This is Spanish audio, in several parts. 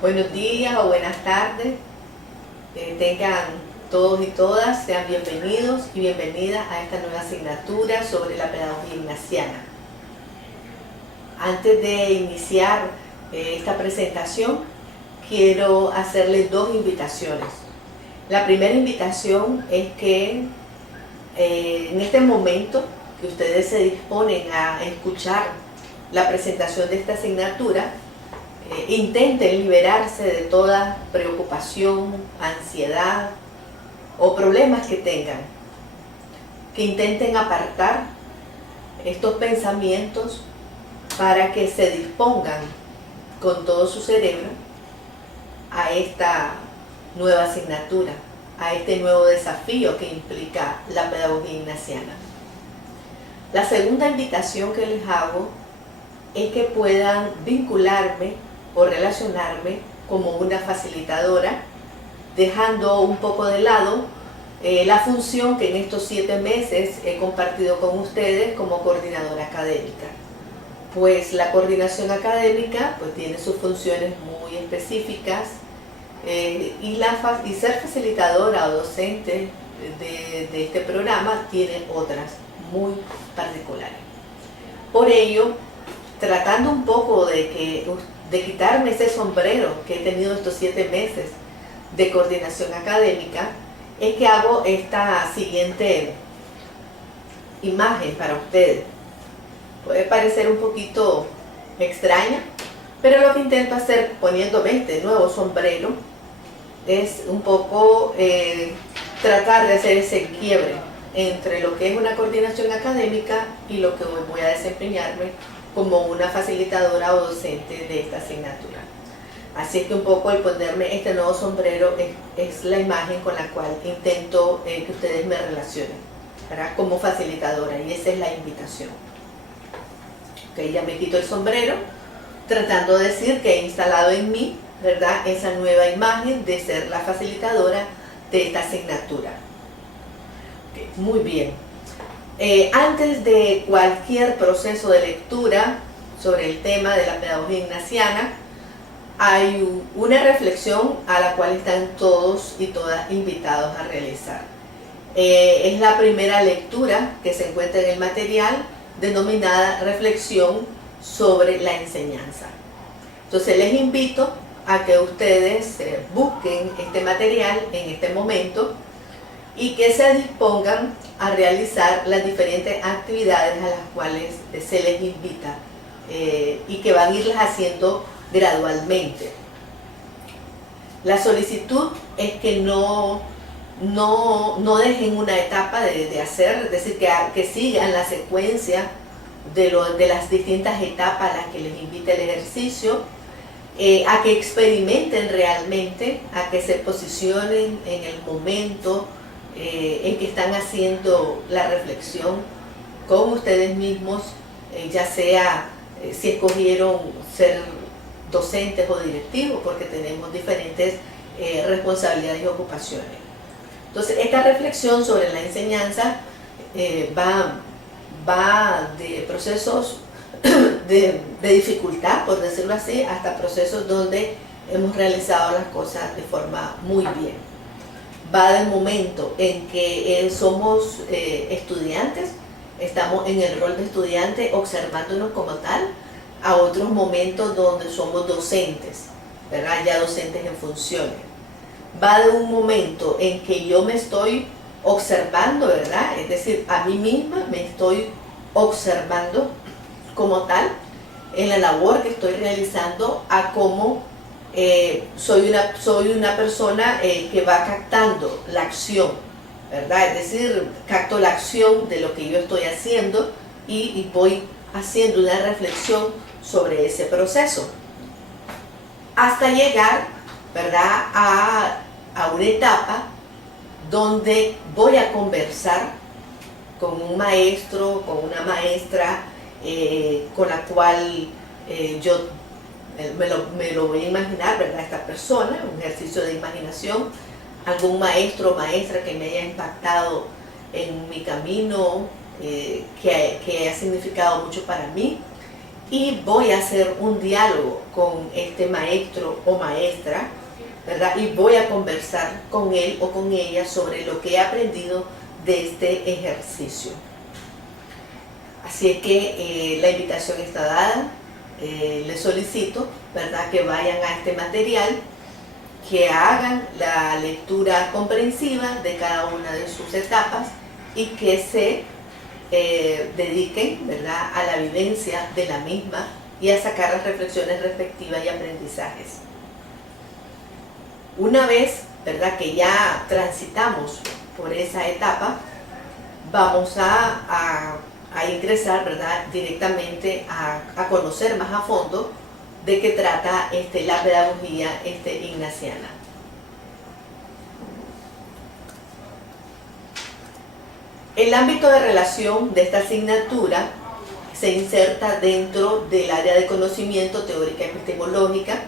Buenos días o buenas tardes, tengan todos y todas, sean bienvenidos y bienvenidas a esta nueva asignatura sobre la pedagogía ignaciana. Antes de iniciar esta presentación, quiero hacerles dos invitaciones. La primera invitación es que en este momento que ustedes se disponen a escuchar la presentación de esta asignatura, intenten liberarse de toda preocupación, ansiedad o problemas que tengan, que intenten apartar estos pensamientos para que se dispongan con todo su cerebro a esta nueva asignatura, a este nuevo desafío que implica la pedagogía ignaciana. La segunda invitación que les hago es que puedan vincularme o relacionarme como una facilitadora, dejando un poco de lado la función que en estos 7 meses he compartido con ustedes como coordinadora académica. Pues la coordinación académica pues tiene sus funciones muy específicas y ser facilitadora o docente de este programa tiene otras muy particulares. Por ello, tratando un poco de quitarme ese sombrero que he tenido estos 7 meses de coordinación académica, es que hago esta siguiente imagen para ustedes. Puede parecer un poquito extraña, pero lo que intento hacer poniéndome este nuevo sombrero es un poco tratar de hacer ese quiebre entre lo que es una coordinación académica y lo que hoy voy a desempeñarme como una facilitadora o docente de esta asignatura. Así es que un poco el ponerme este nuevo sombrero es la imagen con la cual intento que ustedes me relacionen, ¿verdad? Como facilitadora, y esa es la invitación. Okay, ya me quito el sombrero, tratando de decir que he instalado en mí, ¿verdad?, esa nueva imagen de ser la facilitadora de esta asignatura. Okay, muy bien. Antes de cualquier proceso de lectura sobre el tema de la pedagogía ignaciana, hay una reflexión a la cual están todos y todas invitados a realizar. Es la primera lectura que se encuentra en el material, denominada Reflexión sobre la enseñanza. Entonces les invito a que ustedes busquen este material en este momento y que se dispongan a realizar las diferentes actividades a las cuales se les invita y que van a irlas haciendo gradualmente. La solicitud es que no dejen una etapa de hacer, es decir, que sigan la secuencia de las distintas etapas a las que les invita el ejercicio, a que experimenten realmente, a que se posicionen en el momento en que están haciendo la reflexión con ustedes mismos, ya sea si escogieron ser docentes o directivos, porque tenemos diferentes responsabilidades y ocupaciones. Entonces, esta reflexión sobre la enseñanza va de procesos de dificultad, por decirlo así, hasta procesos donde hemos realizado las cosas de forma muy bien. Va del momento en que somos estudiantes, estamos en el rol de estudiante observándonos como tal, a otros momentos donde somos docentes, ¿verdad?, ya docentes en funciones. Va de un momento en que yo me estoy observando, ¿verdad?, es decir, a mí misma me estoy observando como tal en la labor que estoy realizando, a cómo soy una persona que va captando la acción, ¿verdad? Es decir, capto la acción de lo que yo estoy haciendo y voy haciendo una reflexión sobre ese proceso hasta llegar, ¿verdad?, a una etapa donde voy a conversar con un maestro, con una maestra con la cual yo me lo voy a imaginar, ¿verdad?, esta persona, un ejercicio de imaginación, algún maestro o maestra que me haya impactado en mi camino, que ha significado mucho para mí, y voy a hacer un diálogo con este maestro o maestra, ¿verdad? Y voy a conversar con él o con ella sobre lo que he aprendido de este ejercicio. Así es que la invitación está dada. Les solicito, ¿verdad?, que vayan a este material, que hagan la lectura comprensiva de cada una de sus etapas y que se dediquen, ¿verdad?, a la vivencia de la misma y a sacar las reflexiones respectivas y aprendizajes. Una vez, ¿verdad?, que ya transitamos por esa etapa, vamos a ingresar, ¿verdad?, directamente a conocer más a fondo de qué trata la pedagogía ignaciana. El ámbito de relación de esta asignatura se inserta dentro del área de conocimiento teórica epistemológica,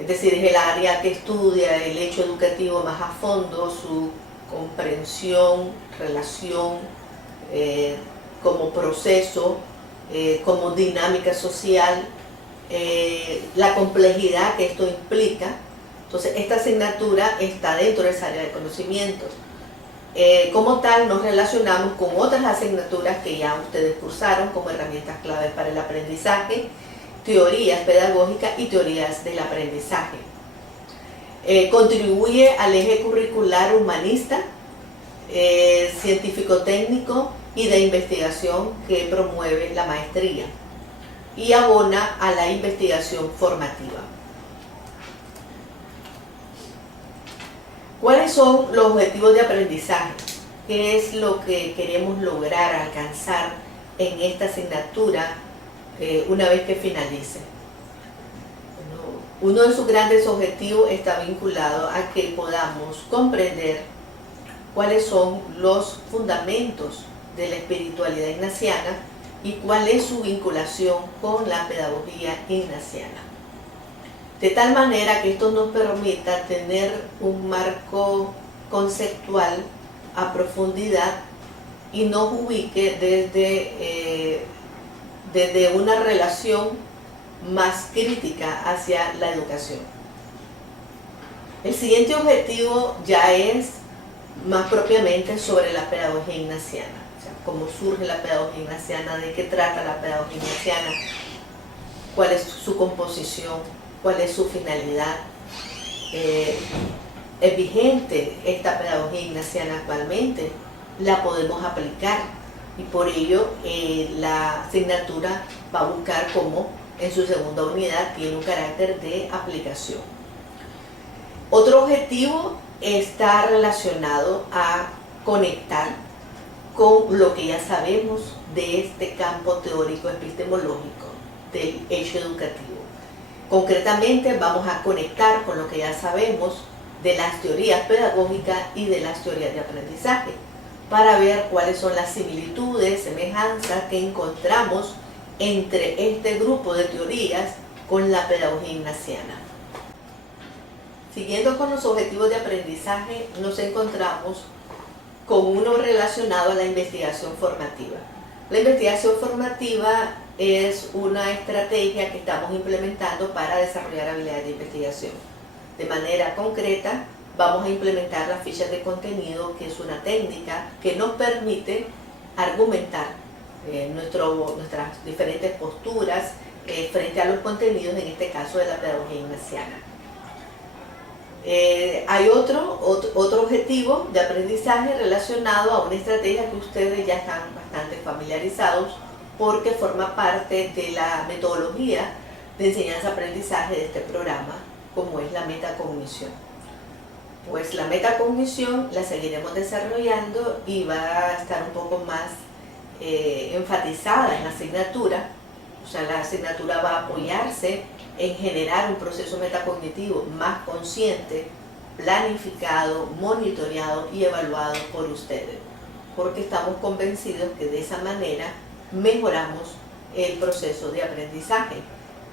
es decir, es el área que estudia el hecho educativo más a fondo, su comprensión, relación, como proceso, como dinámica social, la complejidad que esto implica. Entonces, esta asignatura está dentro de esa área de conocimientos. Como tal, nos relacionamos con otras asignaturas que ya ustedes cursaron como herramientas claves para el aprendizaje, teorías pedagógicas y teorías del aprendizaje. Contribuye al eje curricular humanista, científico-técnico y de investigación que promueve la maestría y abona a la investigación formativa. ¿Cuáles son los objetivos de aprendizaje? ¿Qué es lo que queremos lograr, alcanzar en esta asignatura una vez que finalice? Bueno, uno de sus grandes objetivos está vinculado a que podamos comprender cuáles son los fundamentos de la espiritualidad ignaciana y cuál es su vinculación con la pedagogía ignaciana. De tal manera que esto nos permita tener un marco conceptual a profundidad y nos ubique desde una relación más crítica hacia la educación. El siguiente objetivo ya es más propiamente sobre la pedagogía ignaciana. O sea, cómo surge la pedagogía ignaciana, de qué trata la pedagogía ignaciana, cuál es su composición, cuál es su finalidad. Es vigente esta pedagogía ignaciana actualmente, la podemos aplicar y por ello la asignatura va a buscar cómo en su segunda unidad tiene un carácter de aplicación. Otro objetivo está relacionado a conectar con lo que ya sabemos de este campo teórico epistemológico del hecho educativo. Concretamente vamos a conectar con lo que ya sabemos de las teorías pedagógicas y de las teorías de aprendizaje para ver cuáles son las similitudes, semejanzas que encontramos entre este grupo de teorías con la pedagogía ignaciana. Siguiendo con los objetivos de aprendizaje, nos encontramos con uno relacionado a la investigación formativa. La investigación formativa es una estrategia que estamos implementando para desarrollar habilidades de investigación. De manera concreta, vamos a implementar las fichas de contenido, que es una técnica que nos permite argumentar nuestras diferentes posturas frente a los contenidos, en este caso de la pedagogía ignaciana. Hay otro objetivo de aprendizaje relacionado a una estrategia que ustedes ya están bastante familiarizados porque forma parte de la metodología de enseñanza-aprendizaje de este programa, como es la metacognición. Pues la metacognición la seguiremos desarrollando y va a estar un poco más enfatizada en la asignatura. O sea, la asignatura va a apoyarse en generar un proceso metacognitivo más consciente, planificado, monitoreado y evaluado por ustedes, porque estamos convencidos que de esa manera mejoramos el proceso de aprendizaje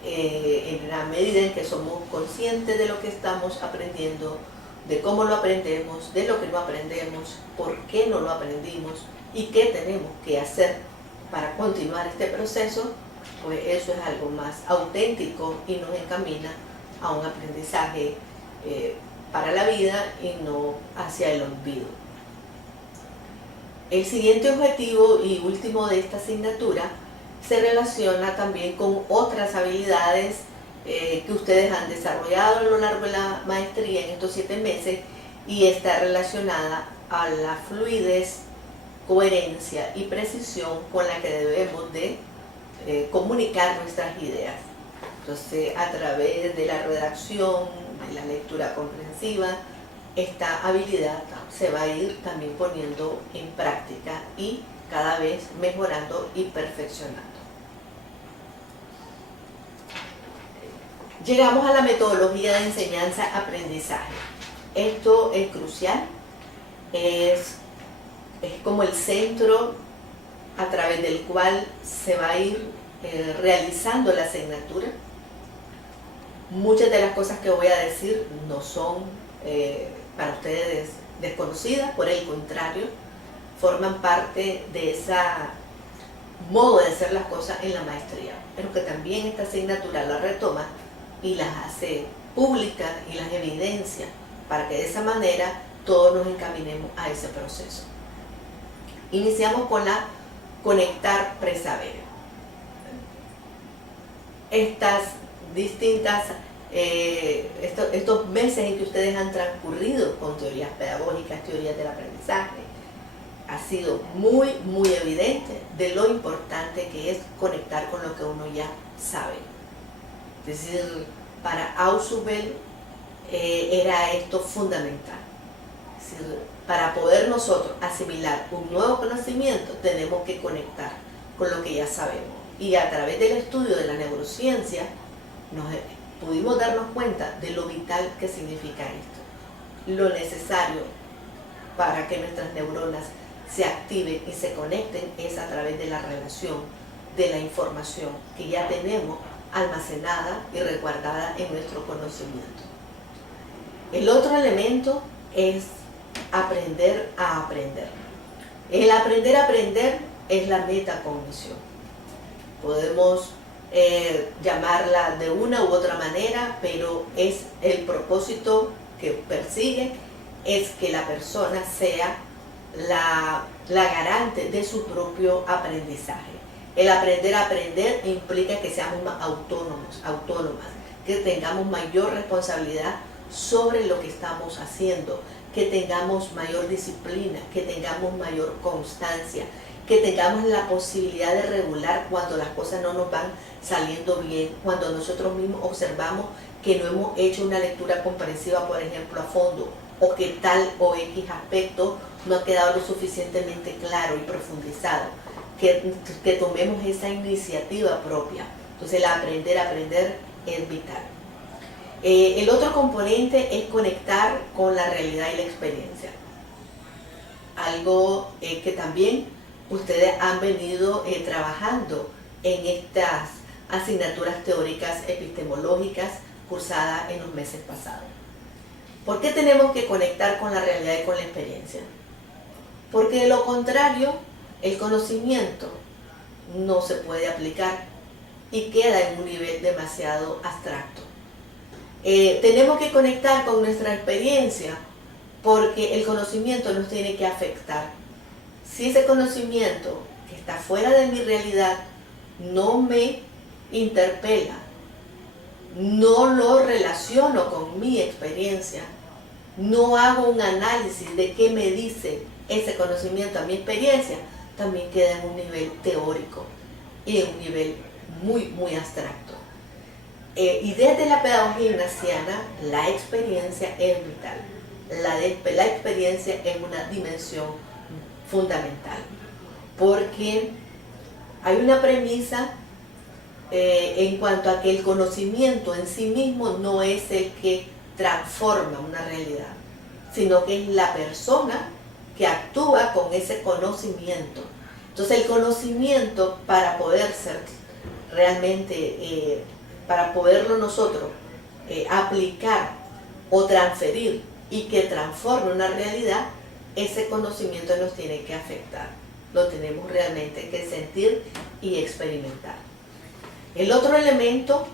en la medida en que somos conscientes de lo que estamos aprendiendo, de cómo lo aprendemos, de lo que no aprendemos, por qué no lo aprendimos y qué tenemos que hacer para continuar este proceso. pues eso es algo más auténtico y nos encamina a un aprendizaje para la vida y no hacia el olvido. El siguiente objetivo y último de esta asignatura se relaciona también con otras habilidades que ustedes han desarrollado a lo largo de la maestría en estos 7 meses y está relacionada a la fluidez, coherencia y precisión con la que debemos de comunicar nuestras ideas. Entonces, a través de la redacción, de la lectura comprensiva, esta habilidad se va a ir también poniendo en práctica y cada vez mejorando y perfeccionando. Llegamos a la metodología de enseñanza-aprendizaje. Esto es crucial, es como el centro a través del cual se va a ir realizando la asignatura. Muchas de las cosas que voy a decir no son para ustedes desconocidas, por el contrario, forman parte de ese modo de hacer las cosas en la maestría, pero que también esta asignatura la retoma y las hace públicas y las evidencia para que de esa manera todos nos encaminemos a ese proceso. Iniciamos con la conectar presaber. Estas distintas estos meses en que ustedes han transcurrido con teorías pedagógicas, teorías del aprendizaje, ha sido muy evidente de lo importante que es conectar con lo que uno ya sabe. Es decir, para Ausubel era esto fundamental. Es decir, para poder nosotros asimilar un nuevo conocimiento tenemos que conectar con lo que ya sabemos. Y a través del estudio de la neurociencia pudimos darnos cuenta de lo vital que significa esto, lo necesario para que nuestras neuronas se activen y se conecten es a través de la relación de la información que ya tenemos almacenada y resguardada en nuestro conocimiento. El otro elemento es aprender a aprender. El aprender a aprender es la metacognición. Podemos llamarla de una u otra manera, pero es el propósito que persigue es que la persona sea la garante de su propio aprendizaje. El aprender a aprender implica que seamos más autónomas, que tengamos mayor responsabilidad sobre lo que estamos haciendo, que tengamos mayor disciplina, que tengamos mayor constancia, que tengamos la posibilidad de regular cuando las cosas no nos van saliendo bien, cuando nosotros mismos observamos que no hemos hecho una lectura comprensiva, por ejemplo, a fondo, o que tal o X aspecto no ha quedado lo suficientemente claro y profundizado, que tomemos esa iniciativa propia. Entonces, el aprender a aprender es vital. El otro componente es conectar con la realidad y la experiencia. Algo que también ustedes han venido trabajando en estas asignaturas teóricas epistemológicas cursadas en los meses pasados. ¿Por qué tenemos que conectar con la realidad y con la experiencia? Porque de lo contrario, el conocimiento no se puede aplicar y queda en un nivel demasiado abstracto. Tenemos que conectar con nuestra experiencia porque el conocimiento nos tiene que afectar. Si ese conocimiento que está fuera de mi realidad no me interpela, no lo relaciono con mi experiencia, no hago un análisis de qué me dice ese conocimiento a mi experiencia, también queda en un nivel teórico y en un nivel muy abstracto. Y desde la pedagogía ignaciana, la experiencia es vital. La experiencia es una dimensión fundamental, porque hay una premisa en cuanto a que el conocimiento en sí mismo no es el que transforma una realidad, sino que es la persona que actúa con ese conocimiento. Entonces el conocimiento, para poder ser realmente, para poderlo nosotros aplicar o transferir y que transforme una realidad, ese conocimiento nos tiene que afectar, lo tenemos realmente que sentir y experimentar. El otro elemento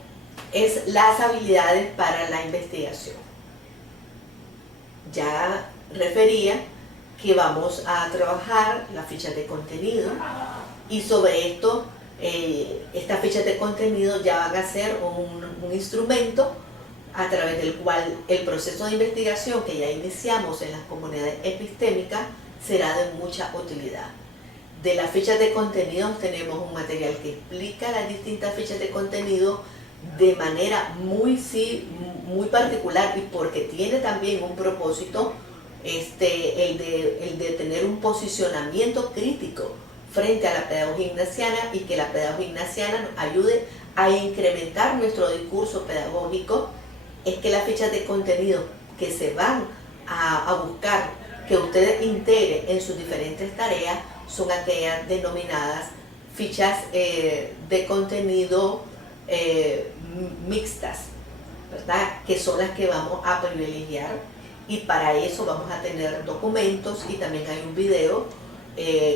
es las habilidades para la investigación. Ya refería que vamos a trabajar las fichas de contenido y sobre esto, estas fichas de contenido ya van a ser un instrumento a través del cual el proceso de investigación que ya iniciamos en las comunidades epistémicas será de mucha utilidad. De las fichas de contenido tenemos un material que explica las distintas fichas de contenido de manera muy particular, y porque tiene también un propósito, el de tener un posicionamiento crítico frente a la pedagogía ignaciana, y que la pedagogía ignaciana nos ayude a incrementar nuestro discurso pedagógico. Es que las fichas de contenido que se van a buscar que ustedes integren en sus diferentes tareas son aquellas denominadas fichas de contenido mixtas, ¿verdad? Que son las que vamos a privilegiar, y para eso vamos a tener documentos, y también hay un video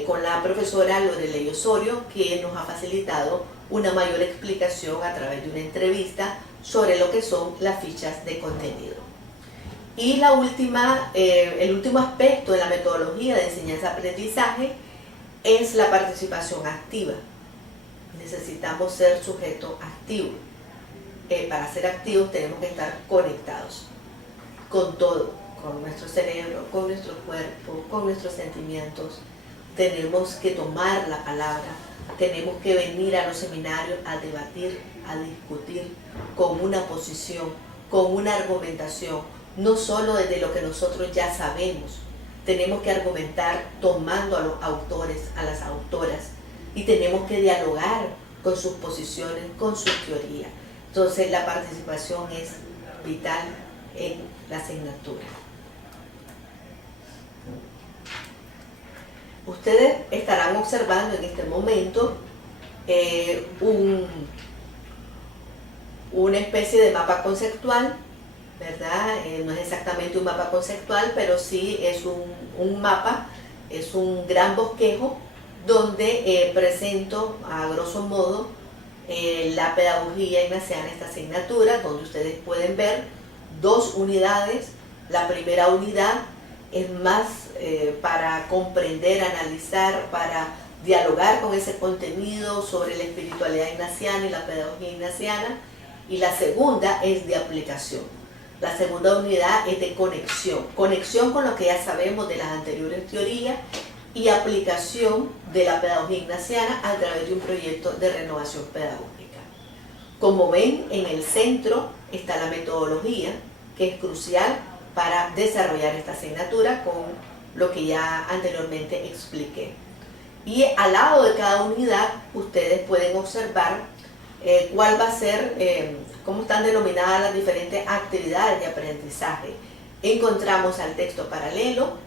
con la profesora Lorelei Osorio, que nos ha facilitado una mayor explicación a través de una entrevista sobre lo que son las fichas de contenido. Y el último aspecto de la metodología de enseñanza-aprendizaje es la participación activa. Necesitamos ser sujetos activos. Para ser activos tenemos que estar conectados con todo, con nuestro cerebro, con nuestro cuerpo, con nuestros sentimientos. Tenemos que tomar la palabra, tenemos que venir a los seminarios a debatir, a discutir con una posición, con una argumentación, no solo desde lo que nosotros ya sabemos. Tenemos que argumentar tomando a los autores, a las autoras, y tenemos que dialogar con sus posiciones, con sus teorías. Entonces la participación es vital en la asignatura. Ustedes estarán observando en este momento una especie de mapa conceptual, ¿verdad? No es exactamente un mapa conceptual, pero sí es un mapa, es un gran bosquejo donde presento a grosso modo la pedagogía ignaciana, esta asignatura, donde ustedes pueden ver dos unidades. La primera unidad es más para comprender, analizar, para dialogar con ese contenido sobre la espiritualidad ignaciana y la pedagogía ignaciana, y la segunda es de aplicación. La segunda unidad es de conexión con lo que ya sabemos de las anteriores teorías, y aplicación de la pedagogía ignaciana a través de un proyecto de renovación pedagógica. Como ven, en el centro está la metodología, que es crucial para desarrollar esta asignatura con lo que ya anteriormente expliqué. Y al lado de cada unidad ustedes pueden observar cuál va a ser, cómo están denominadas las diferentes actividades de aprendizaje. Encontramos al texto paralelo,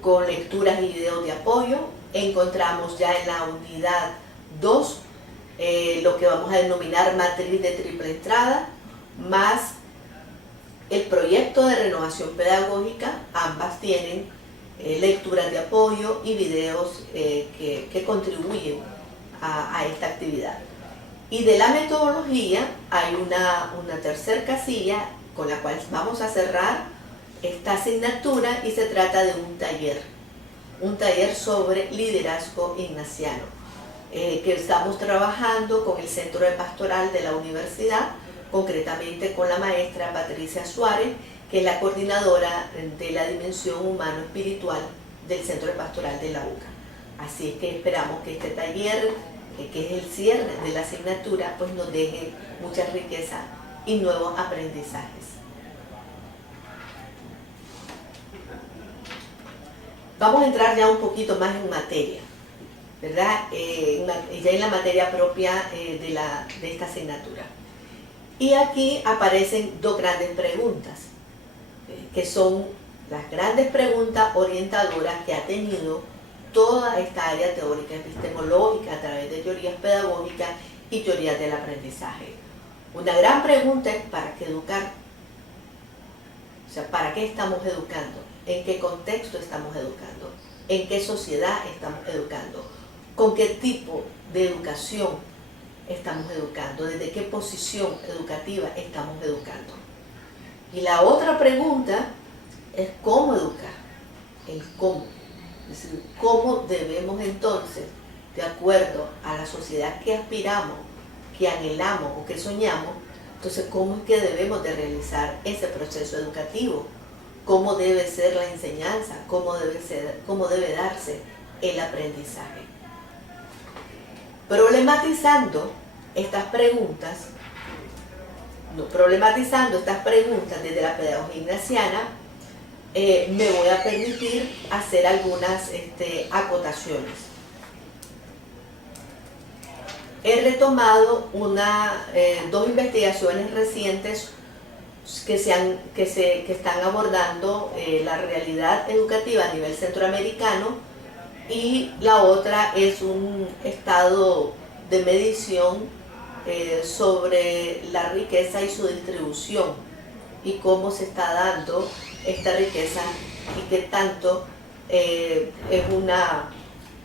con lecturas y videos de apoyo. Encontramos ya en la unidad 2 lo que vamos a denominar matriz de triple entrada, más el proyecto de renovación pedagógica. Ambas tienen lecturas de apoyo y videos que contribuyen a esta actividad. Y de la metodología hay una tercera casilla con la cual vamos a cerrar esta asignatura, y se trata de un taller sobre liderazgo ignaciano, que estamos trabajando con el Centro de Pastoral de la Universidad, concretamente con la maestra Patricia Suárez, que es la coordinadora de la dimensión humano-espiritual del Centro de Pastoral de la UCA. Así es que esperamos que este taller, que es el cierre de la asignatura, pues nos deje mucha riqueza y nuevos aprendizajes. Vamos a entrar ya un poquito más en materia, ¿verdad? Ya en la materia propia de esta asignatura. Y aquí aparecen dos grandes preguntas, que son las grandes preguntas orientadoras que ha tenido toda esta área teórica epistemológica a través de teorías pedagógicas y teorías del aprendizaje. Una gran pregunta es: ¿para qué educar? O sea, ¿para qué estamos educando? ¿En qué contexto estamos educando? ¿En qué sociedad estamos educando? ¿Con qué tipo de educación estamos educando, desde qué posición educativa estamos educando. Y la otra pregunta es cómo educar, el cómo. Es decir, cómo debemos entonces, de acuerdo a la sociedad que aspiramos, que anhelamos o que soñamos, entonces cómo es que debemos de realizar ese proceso educativo, cómo debe ser la enseñanza, cómo debe darse el aprendizaje. Problematizando estas preguntas desde la pedagogía ignaciana, me voy a permitir hacer algunas acotaciones. He retomado dos investigaciones recientes que están abordando la realidad educativa a nivel centroamericano, y la otra es un estado de medición sobre la riqueza y su distribución y cómo se está dando esta riqueza y qué tanto es una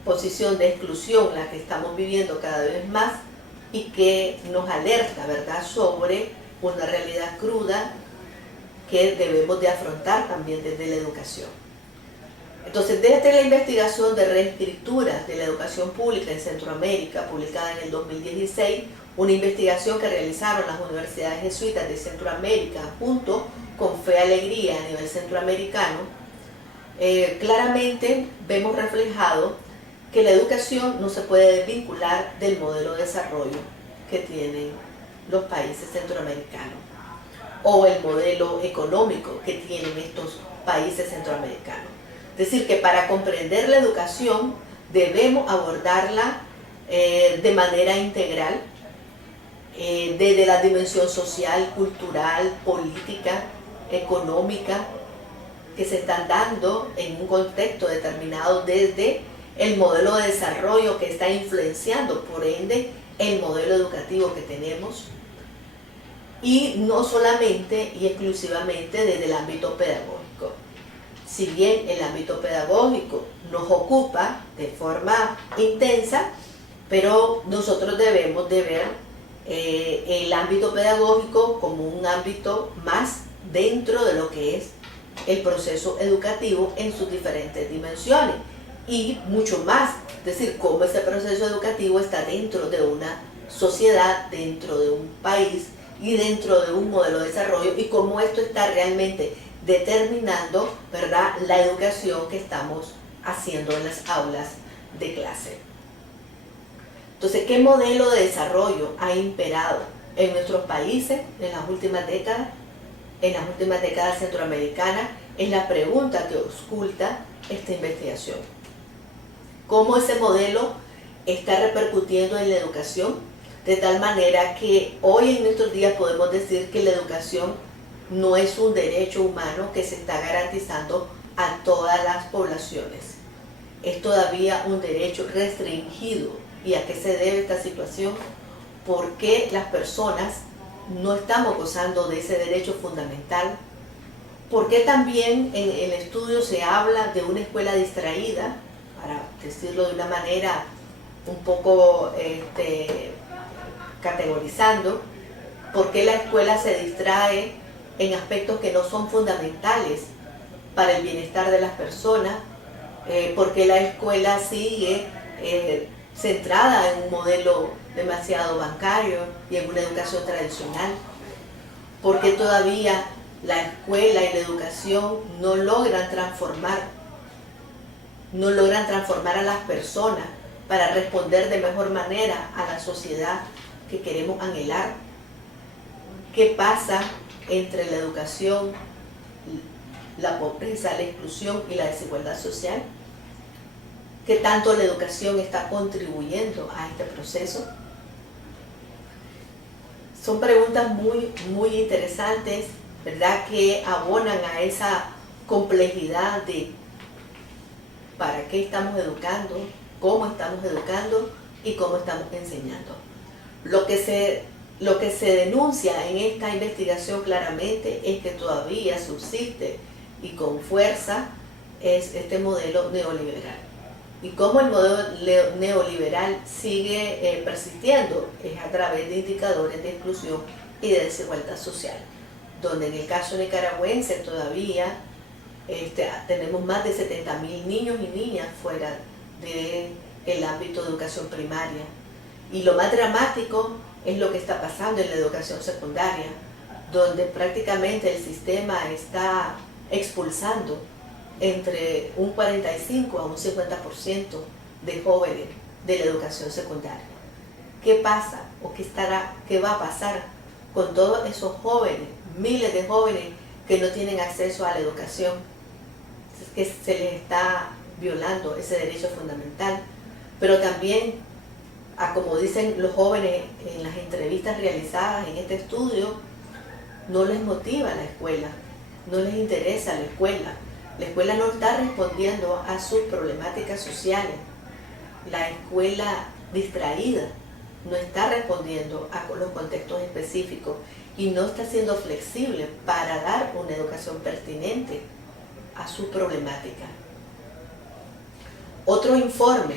posición de exclusión la que estamos viviendo cada vez más y que nos alerta, ¿verdad?, sobre una realidad cruda que debemos de afrontar también desde la educación. Entonces, desde la investigación de reescrituras de la educación pública en Centroamérica, publicada en el 2016, una investigación que realizaron las universidades jesuitas de Centroamérica junto con Fe Alegría a nivel centroamericano, claramente vemos reflejado que la educación no se puede desvincular del modelo de desarrollo que tienen los países centroamericanos o el modelo económico que tienen estos países centroamericanos. Es decir, que para comprender la educación debemos abordarla de manera integral, desde la dimensión social, cultural, política, económica, que se están dando en un contexto determinado desde el modelo de desarrollo que está influenciando, por ende, el modelo educativo que tenemos, y no solamente y exclusivamente desde el ámbito pedagógico. Si bien el ámbito pedagógico nos ocupa de forma intensa, pero nosotros debemos de ver el ámbito pedagógico como un ámbito más dentro de lo que es el proceso educativo en sus diferentes dimensiones y mucho más, es decir, cómo ese proceso educativo está dentro de una sociedad, dentro de un país y dentro de un modelo de desarrollo y cómo esto está realmente determinando, ¿verdad?, la educación que estamos haciendo en las aulas de clase. Entonces, ¿qué modelo de desarrollo ha imperado en nuestros países en las últimas décadas? En las últimas décadas centroamericanas es la pregunta que ausculta esta investigación. ¿Cómo ese modelo está repercutiendo en la educación? De tal manera que hoy en nuestros días podemos decir que la educación no es un derecho humano que se está garantizando a todas las poblaciones. Es todavía un derecho restringido. ¿Y a qué se debe esta situación? Porque las personas no estamos gozando de ese derecho fundamental. Porque también en el estudio se habla de una escuela distraída, para decirlo de una manera un poco categorizando, porque la escuela se distrae en aspectos que no son fundamentales para el bienestar de las personas, porque la escuela sigue centrada en un modelo demasiado bancario y en una educación tradicional, porque todavía la escuela y la educación no logran transformar a las personas para responder de mejor manera a la sociedad que queremos anhelar. ¿Qué pasa entre la educación, la pobreza, la exclusión y la desigualdad social? ¿Qué tanto la educación está contribuyendo a este proceso? Son preguntas muy interesantes, ¿verdad?, que abonan a esa complejidad de para qué estamos educando, cómo estamos educando y cómo estamos enseñando. Lo que se denuncia en esta investigación claramente es que todavía subsiste y con fuerza es este modelo neoliberal. Y cómo el modelo neoliberal sigue persistiendo es a través de indicadores de exclusión y de desigualdad social, donde en el caso nicaragüense todavía tenemos más de 70.000 niños y niñas fuera del ámbito de educación primaria. Y lo más dramático es lo que está pasando en la educación secundaria, donde prácticamente el sistema está expulsando entre un 45 a un 50% de jóvenes de la educación secundaria. ¿Qué pasa o qué va a pasar con todos esos jóvenes, miles de jóvenes que no tienen acceso a la educación? Es que se les está violando ese derecho fundamental, pero también, como dicen los jóvenes en las entrevistas realizadas en este estudio, no les motiva la escuela, no les interesa la escuela. La escuela no está respondiendo a sus problemáticas sociales. La escuela distraída no está respondiendo a los contextos específicos y no está siendo flexible para dar una educación pertinente a su problemática. Otro informe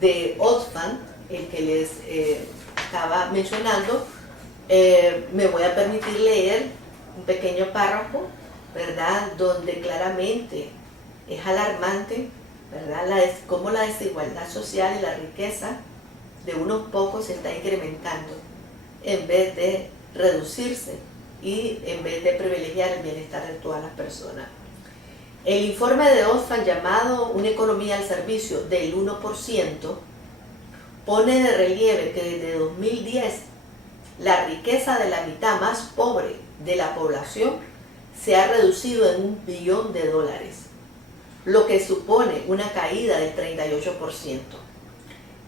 de Oxfam, el que les estaba mencionando, me voy a permitir leer un pequeño párrafo, ¿verdad?, donde claramente es alarmante, ¿verdad?, cómo la desigualdad social y la riqueza de unos pocos se está incrementando en vez de reducirse y en vez de privilegiar el bienestar de todas las personas. El informe de Oxfam, llamado Una economía al servicio del 1%, pone de relieve que desde 2010 la riqueza de la mitad más pobre de la población se ha reducido en $1 billón, lo que supone una caída del 38%.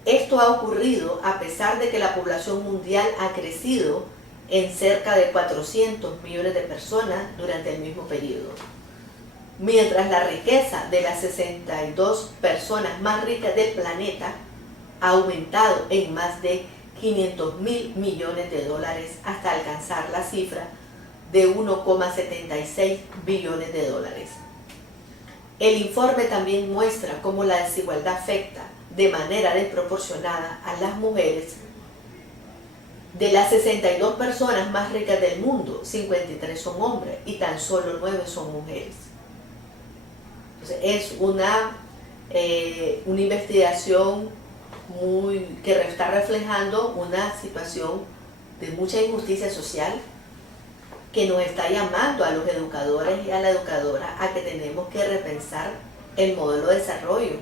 Esto ha ocurrido a pesar de que la población mundial ha crecido en cerca de 400 millones de personas durante el mismo periodo. Mientras la riqueza de las 62 personas más ricas del planeta ha aumentado en más de $500.000 millones hasta alcanzar la cifra de 1,76 billones de dólares. El informe también muestra cómo la desigualdad afecta de manera desproporcionada a las mujeres. De las 62 personas más ricas del mundo, 53 son hombres y tan solo 9 son mujeres. Entonces, es una investigación que está reflejando una situación de mucha injusticia social que nos está llamando a los educadores y a la educadora a que tenemos que repensar el modelo de desarrollo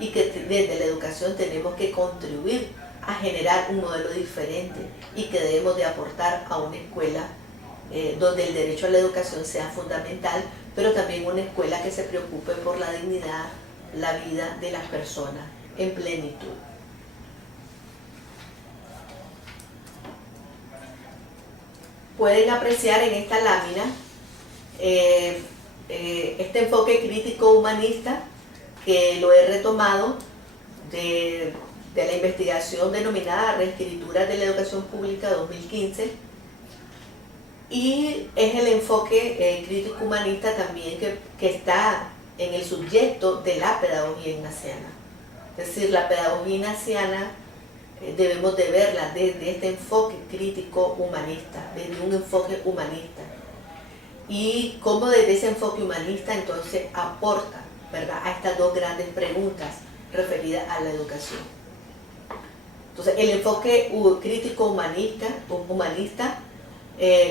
y que desde la educación tenemos que contribuir a generar un modelo diferente y que debemos de aportar a una escuela donde el derecho a la educación sea fundamental, pero también una escuela que se preocupe por la dignidad, la vida de las personas en plenitud. Pueden apreciar en esta lámina este enfoque crítico humanista que lo he retomado de la investigación denominada Reescrituras de la Educación Pública 2015, y es el enfoque crítico humanista también que está en el subyecto de la pedagogía ignaciana. Es decir, la pedagogía ignaciana debemos de verla desde este enfoque crítico humanista, desde un enfoque humanista, y cómo desde ese enfoque humanista entonces aporta, ¿verdad?, a estas dos grandes preguntas referidas a la educación. Entonces, el enfoque crítico humanista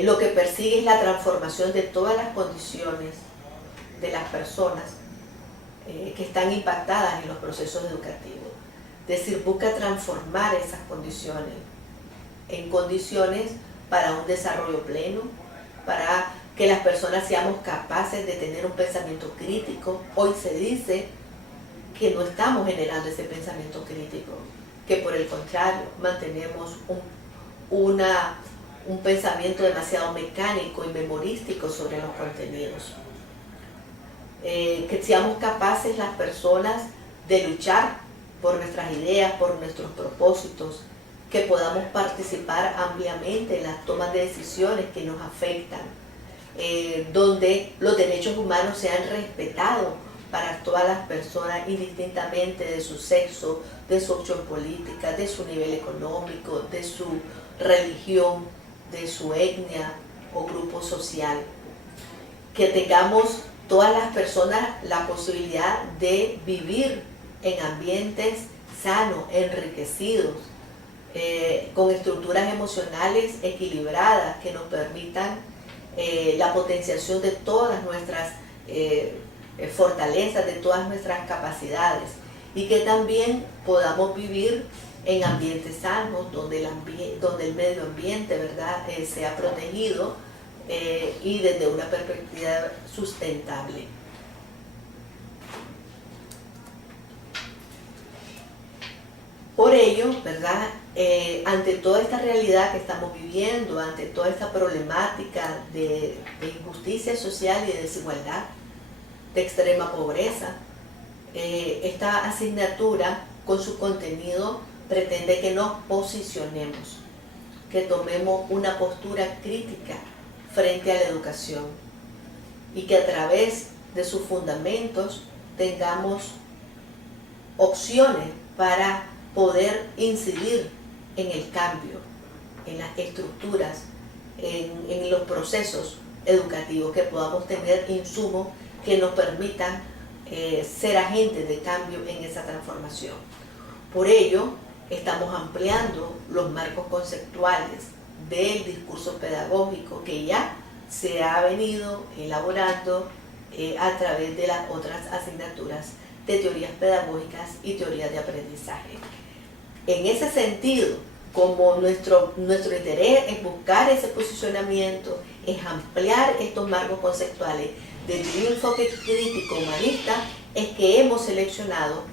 lo que persigue es la transformación de todas las condiciones de las personas que están impactadas en los procesos educativos. Es decir, busca transformar esas condiciones en condiciones para un desarrollo pleno, para que las personas seamos capaces de tener un pensamiento crítico. Hoy se dice que no estamos generando ese pensamiento crítico, que por el contrario mantenemos un pensamiento demasiado mecánico y memorístico sobre los contenidos. Que seamos capaces las personas de luchar por nuestras ideas, por nuestros propósitos, que podamos participar ampliamente en las tomas de decisiones que nos afectan, donde los derechos humanos sean respetados para todas las personas, indistintamente de su sexo, de su opción política, de su nivel económico, de su religión, de su etnia o grupo social. Que tengamos todas las personas la posibilidad de vivir en ambientes sanos, enriquecidos, con estructuras emocionales equilibradas que nos permitan la potenciación de todas nuestras fortalezas, de todas nuestras capacidades, y que también podamos vivir en ambientes sanos, donde el medio ambiente, ¿verdad?, sea protegido y desde una perspectiva sustentable. Por ello, ¿verdad?, ante toda esta realidad que estamos viviendo, ante toda esta problemática de injusticia social y de desigualdad, de extrema pobreza, esta asignatura con su contenido pretende que nos posicionemos, que tomemos una postura crítica frente a la educación y que a través de sus fundamentos tengamos opciones para poder incidir en el cambio, en las estructuras, en los procesos educativos, que podamos tener insumos que nos permitan ser agentes de cambio en esa transformación. Por ello, estamos ampliando los marcos conceptuales del discurso pedagógico que ya se ha venido elaborando a través de las otras asignaturas de teorías pedagógicas y teorías de aprendizaje. En ese sentido, como nuestro interés es buscar ese posicionamiento, es ampliar estos marcos conceptuales desde un enfoque crítico humanista, es que hemos seleccionado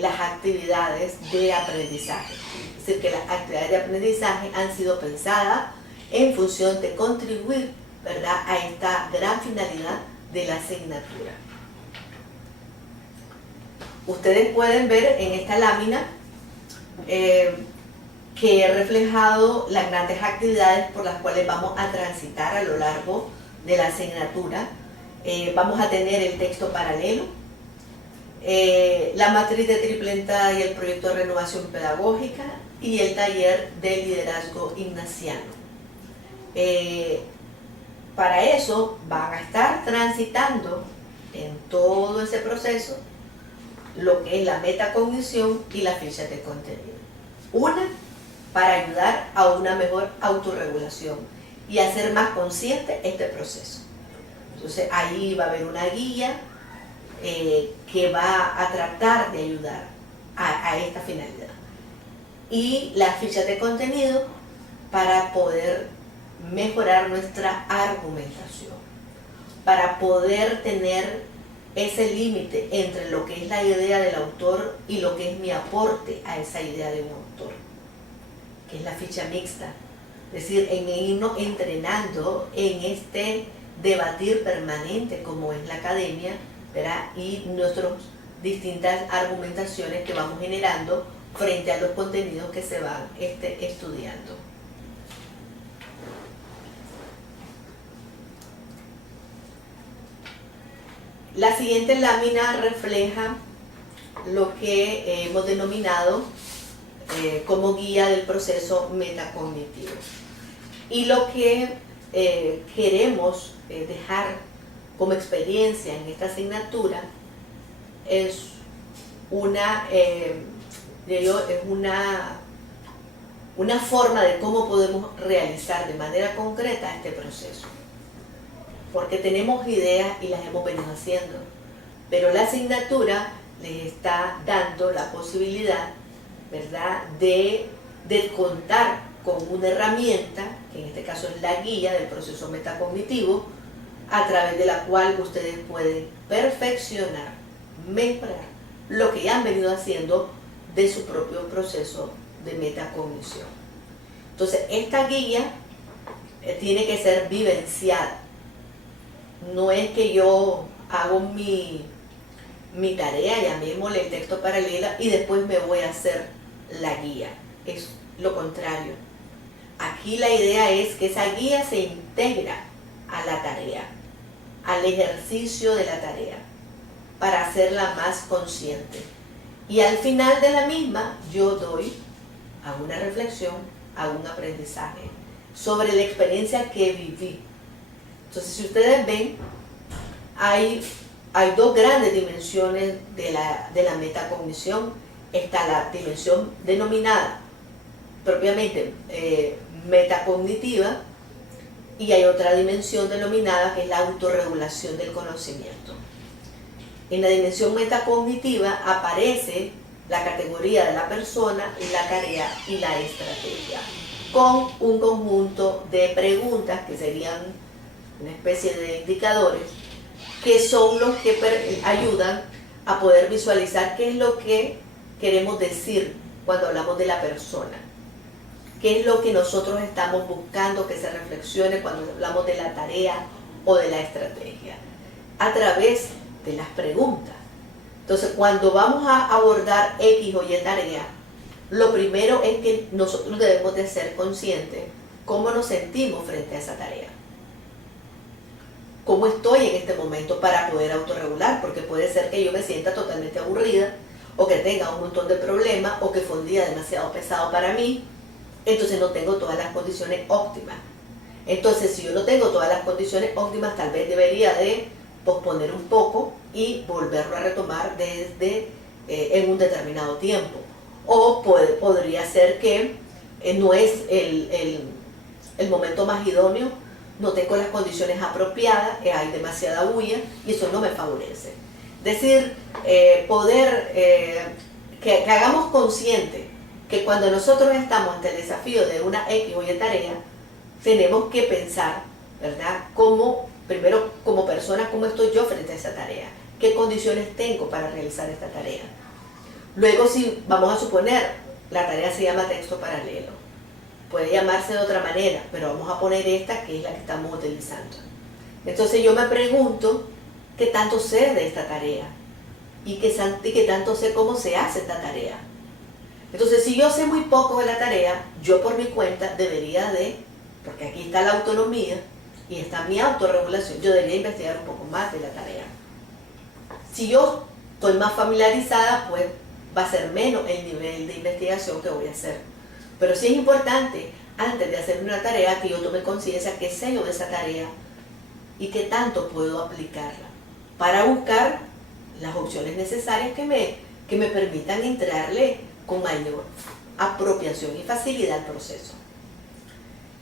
las actividades de aprendizaje. Es decir, que las actividades de aprendizaje han sido pensadas en función de contribuir, ¿verdad?, a esta gran finalidad de la asignatura. Ustedes pueden ver en esta lámina que he reflejado las grandes actividades por las cuales vamos a transitar a lo largo de la asignatura. Vamos a tener el texto paralelo, la matriz de triple entrada y el proyecto de renovación pedagógica y el taller de liderazgo ignaciano. Para eso van a estar transitando en todo ese proceso lo que es la metacognición y las fichas de contenido. Una, para ayudar a una mejor autorregulación y hacer más consciente este proceso. Entonces ahí va a haber una guía que va a tratar de ayudar a esta finalidad. Y las fichas de contenido para poder mejorar nuestra argumentación, para poder tener ese límite entre lo que es la idea del autor y lo que es mi aporte a esa idea de un autor, que es la ficha mixta. Es decir, en irnos entrenando en este debatir permanente como es la academia, ¿verdad?, y nuestras distintas argumentaciones que vamos generando frente a los contenidos que se van estudiando. La siguiente lámina refleja lo que hemos denominado como guía del proceso metacognitivo. Y lo que queremos dejar como experiencia en esta asignatura es una forma de cómo podemos realizar de manera concreta este proceso. Porque tenemos ideas y las hemos venido haciendo, pero la asignatura les está dando la posibilidad, ¿verdad?, de contar con una herramienta, que en este caso es la guía del proceso metacognitivo, a través de la cual ustedes pueden perfeccionar, mejorar lo que ya han venido haciendo de su propio proceso de metacognición. Entonces, esta guía tiene que ser vivenciada. No es que yo hago mi tarea, llamémosle el texto paralelo, y después me voy a hacer la guía. Es lo contrario. Aquí la idea es que esa guía se integra a la tarea, al ejercicio de la tarea. para hacerla más consciente. Y al final de la misma yo hago una reflexión, hago un aprendizaje sobre la experiencia que viví. Entonces, si ustedes ven, hay dos grandes dimensiones de la metacognición. Está la dimensión denominada propiamente metacognitiva, y hay otra dimensión denominada que es la autorregulación del conocimiento. En la dimensión metacognitiva aparece la categoría de la persona, la tarea y la estrategia, con un conjunto de preguntas que serían una especie de indicadores, que son los que ayudan a poder visualizar qué es lo que queremos decir cuando hablamos de la persona, qué es lo que nosotros estamos buscando que se reflexione cuando hablamos de la tarea o de la estrategia, a través de las preguntas. Entonces, cuando vamos a abordar X o Y tarea, lo primero es que nosotros debemos de ser conscientes cómo nos sentimos frente a esa tarea. Cómo estoy en este momento para poder autorregular, porque puede ser que yo me sienta totalmente aburrida, o que tenga un montón de problemas, o que fue un día demasiado pesado para mí, entonces no tengo todas las condiciones óptimas. Entonces, si yo no tengo todas las condiciones óptimas, tal vez debería de posponer un poco y volverlo a retomar en un determinado tiempo. O podría ser que no es el momento más idóneo, no tengo las condiciones apropiadas, hay demasiada bulla y eso no me favorece. Es decir, que hagamos consciente que cuando nosotros estamos ante el desafío de una X o Y tarea, tenemos que pensar, ¿verdad? Primero, como persona, ¿cómo estoy yo frente a esa tarea? ¿Qué condiciones tengo para realizar esta tarea? Luego, si vamos a suponer, la tarea se llama texto paralelo. Puede llamarse de otra manera, pero vamos a poner esta que es la que estamos utilizando. Entonces yo me pregunto, ¿qué tanto sé de esta tarea? ¿Y qué tanto sé cómo se hace esta tarea? Entonces, si yo sé muy poco de la tarea, yo por mi cuenta debería porque aquí está la autonomía y está mi autorregulación, yo debería investigar un poco más de la tarea. Si yo estoy más familiarizada, pues va a ser menos el nivel de investigación que voy a hacer. Pero sí es importante, antes de hacer una tarea, que yo tome conciencia qué sé yo de esa tarea y qué tanto puedo aplicarla, para buscar las opciones necesarias que me permitan entrarle con mayor apropiación y facilidad al proceso.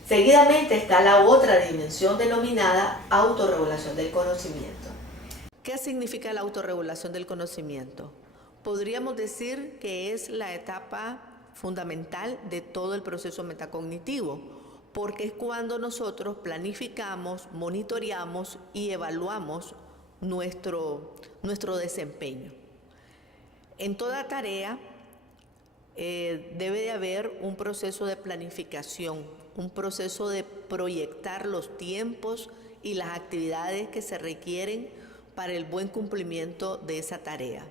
Seguidamente está la otra dimensión denominada autorregulación del conocimiento. ¿Qué significa la autorregulación del conocimiento? Podríamos decir que es la etapa fundamental de todo el proceso metacognitivo, porque es cuando nosotros planificamos, monitoreamos y evaluamos nuestro desempeño. En toda tarea debe de haber un proceso de planificación, un proceso de proyectar los tiempos y las actividades que se requieren para el buen cumplimiento de esa tarea.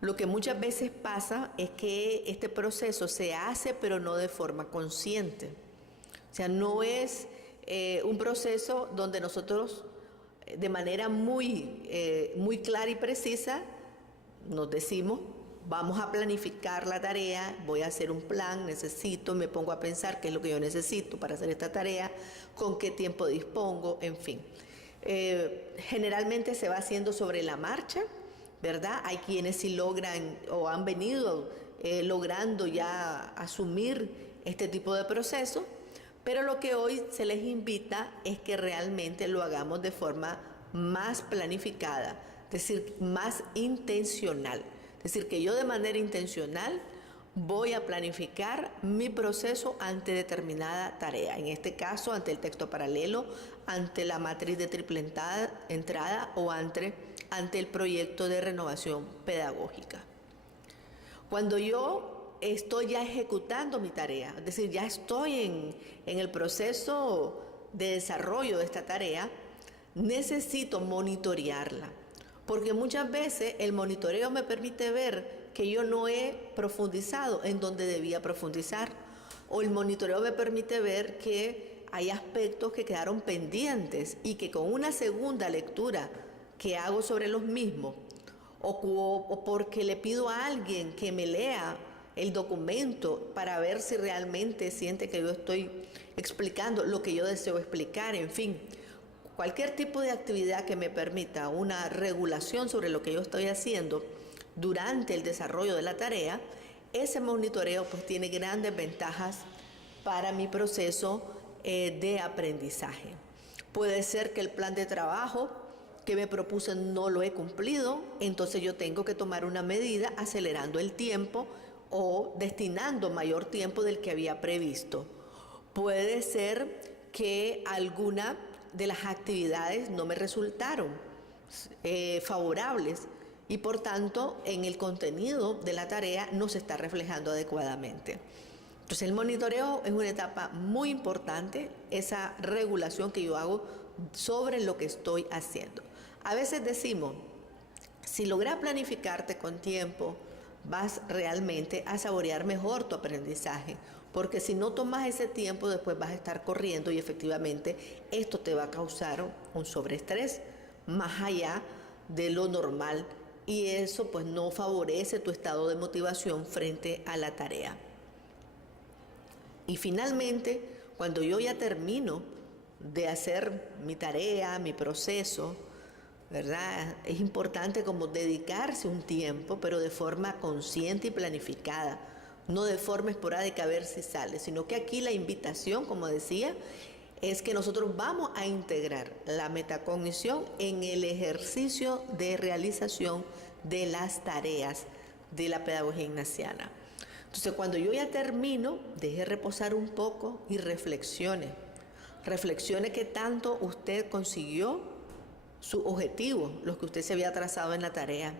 Lo que muchas veces pasa es que este proceso se hace, pero no de forma consciente. O sea, no es un proceso donde nosotros de manera muy clara y precisa nos decimos, vamos a planificar la tarea, voy a hacer un plan, me pongo a pensar qué es lo que yo necesito para hacer esta tarea, con qué tiempo dispongo, en fin. Generalmente se va haciendo sobre la marcha, ¿verdad? Hay quienes sí logran o han venido logrando ya asumir este tipo de proceso, pero lo que hoy se les invita es que realmente lo hagamos de forma más planificada, es decir, más intencional. Es decir, que yo de manera intencional voy a planificar mi proceso ante determinada tarea, en este caso ante el texto paralelo, ante la matriz de triple entrada o ante el proyecto de renovación pedagógica. Cuando yo estoy ya ejecutando mi tarea, es decir, ya estoy en el proceso de desarrollo de esta tarea, necesito monitorearla, porque muchas veces el monitoreo me permite ver que yo no he profundizado en donde debía profundizar, o el monitoreo me permite ver que hay aspectos que quedaron pendientes y que con una segunda lectura que hago sobre los mismos, o porque le pido a alguien que me lea el documento para ver si realmente siente que yo estoy explicando lo que yo deseo explicar, en fin. Cualquier tipo de actividad que me permita una regulación sobre lo que yo estoy haciendo durante el desarrollo de la tarea, ese monitoreo pues tiene grandes ventajas para mi proceso de aprendizaje. Puede ser que el plan de trabajo que me propuse no lo he cumplido, entonces yo tengo que tomar una medida acelerando el tiempo o destinando mayor tiempo del que había previsto. Puede ser que alguna de las actividades no me resultaron favorables y por tanto en el contenido de la tarea no se está reflejando adecuadamente. Entonces el monitoreo es una etapa muy importante, esa regulación que yo hago sobre lo que estoy haciendo. A veces decimos, si logras planificarte con tiempo, vas realmente a saborear mejor tu aprendizaje, porque si no tomas ese tiempo, después vas a estar corriendo y efectivamente esto te va a causar un sobreestrés más allá de lo normal y eso pues no favorece tu estado de motivación frente a la tarea. Y finalmente, cuando yo ya termino de hacer mi tarea, mi proceso, ¿verdad? Es importante como dedicarse un tiempo, pero de forma consciente y planificada, no de forma esporádica a ver si sale, sino que aquí la invitación, como decía, es que nosotros vamos a integrar la metacognición en el ejercicio de realización de las tareas de la pedagogía ignaciana. Entonces, cuando yo ya termino, deje reposar un poco y reflexione. Reflexione qué tanto usted consiguió su objetivo, los que usted se había trazado en la tarea.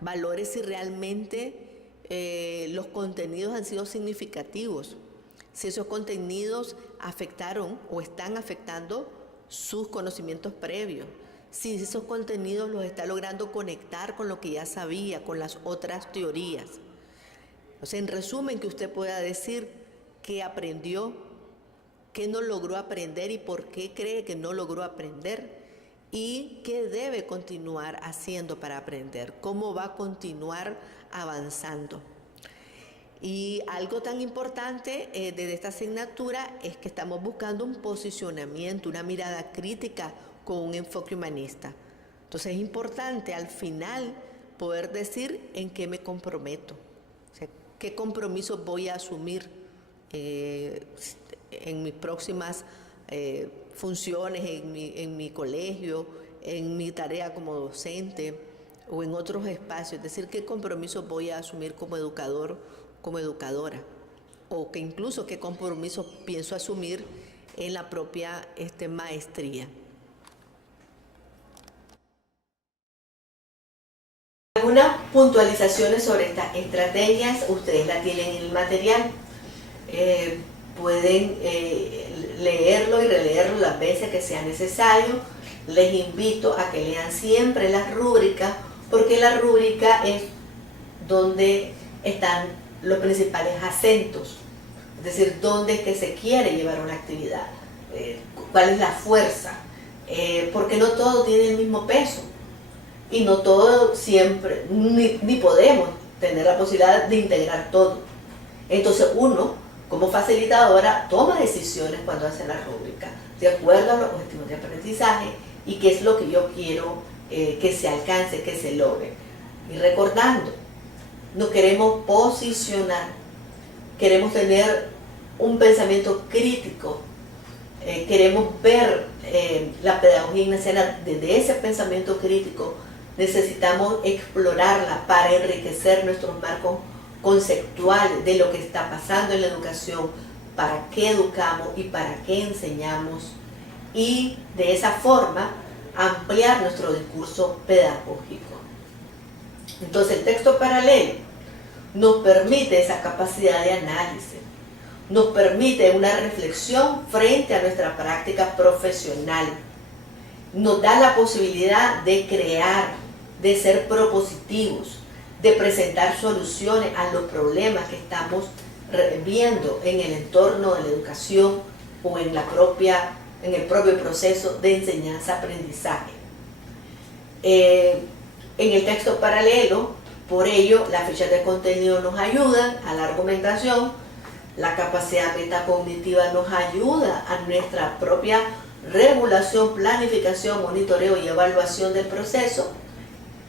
Valore si realmente los contenidos han sido significativos, si esos contenidos afectaron o están afectando sus conocimientos previos, si esos contenidos los está logrando conectar con lo que ya sabía, con las otras teorías. O sea, en resumen, que usted pueda decir qué aprendió, qué no logró aprender y por qué cree que no logró aprender y qué debe continuar haciendo para aprender, cómo va a continuar avanzando. Y algo tan importante de esta asignatura es que estamos buscando un posicionamiento, una mirada crítica con un enfoque humanista. Entonces es importante al final poder decir en qué me comprometo, o sea, qué compromisos voy a asumir en mis próximas funciones, en mi colegio, en mi tarea como docente o en otros espacios, es decir, qué compromisos voy a asumir como educador, como educadora, o que incluso qué compromisos pienso asumir en la propia maestría. Algunas puntualizaciones sobre estas estrategias, ustedes la tienen en el material. Pueden leerlo y releerlo las veces que sea necesario. Les invito a que lean siempre las rúbricas, porque la rúbrica es donde están los principales acentos, es decir, dónde es que se quiere llevar una actividad, cuál es la fuerza, porque no todo tiene el mismo peso y no todo siempre, ni podemos tener la posibilidad de integrar todo. Entonces uno, como facilitadora, toma decisiones cuando hace la rúbrica, de acuerdo a los objetivos de aprendizaje y qué es lo que yo quiero que se alcance, que se logre. Y recordando, nos queremos posicionar, queremos tener un pensamiento crítico, queremos ver la pedagogía ignaciana desde ese pensamiento crítico. Necesitamos explorarla para enriquecer nuestros marcos conceptuales de lo que está pasando en la educación, para qué educamos y para qué enseñamos, y de esa forma ampliar nuestro discurso pedagógico. Entonces el texto paralelo nos permite esa capacidad de análisis, nos permite una reflexión frente a nuestra práctica profesional, nos da la posibilidad de crear, de ser propositivos, de presentar soluciones a los problemas que estamos viendo en el entorno de la educación o en el propio proceso de enseñanza-aprendizaje. En el texto paralelo, por ello, las fichas de contenido nos ayudan a la argumentación, la capacidad metacognitiva nos ayuda a nuestra propia regulación, planificación, monitoreo y evaluación del proceso,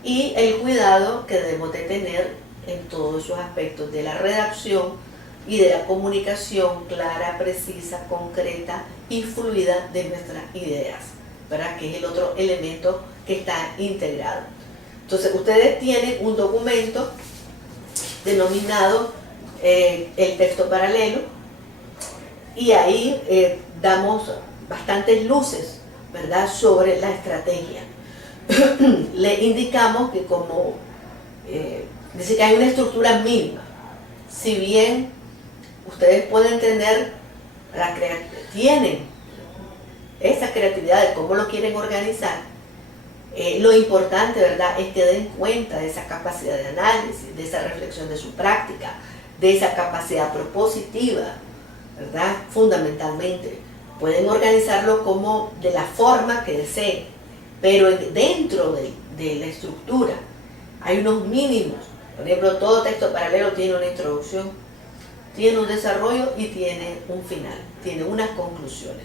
y el cuidado que debemos de tener en todos esos aspectos de la redacción y de la comunicación clara, precisa, concreta y fluida de nuestras ideas, ¿verdad? Que es el otro elemento que está integrado. Entonces, ustedes tienen un documento denominado el texto paralelo, y ahí damos bastantes luces, ¿verdad?, sobre la estrategia. Le indicamos que como dice que hay una estructura mínima, si bien ustedes pueden tener tienen esa creatividad de cómo lo quieren organizar, lo importante, ¿verdad?, es que den cuenta de esa capacidad de análisis, de esa reflexión de su práctica, de esa capacidad propositiva, ¿verdad? Fundamentalmente, pueden organizarlo como de la forma que deseen, pero dentro de la estructura hay unos mínimos. Por ejemplo, todo texto paralelo tiene una introducción, tiene un desarrollo y tiene un final, tiene unas conclusiones.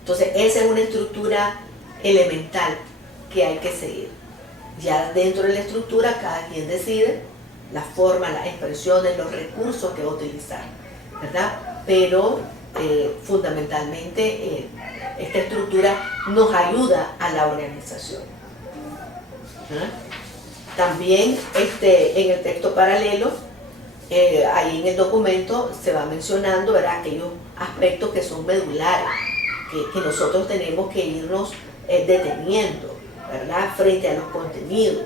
Entonces, esa es una estructura elemental que hay que seguir. Ya dentro de la estructura, cada quien decide la forma, las expresiones, los recursos que va a utilizar, ¿verdad? Pero fundamentalmente esta estructura nos ayuda a la organización. También en el texto paralelo, ahí en el documento se va mencionando, ¿verdad?, aquellos aspectos que son medulares, que nosotros tenemos que irnos deteniendo, ¿verdad?, frente a los contenidos,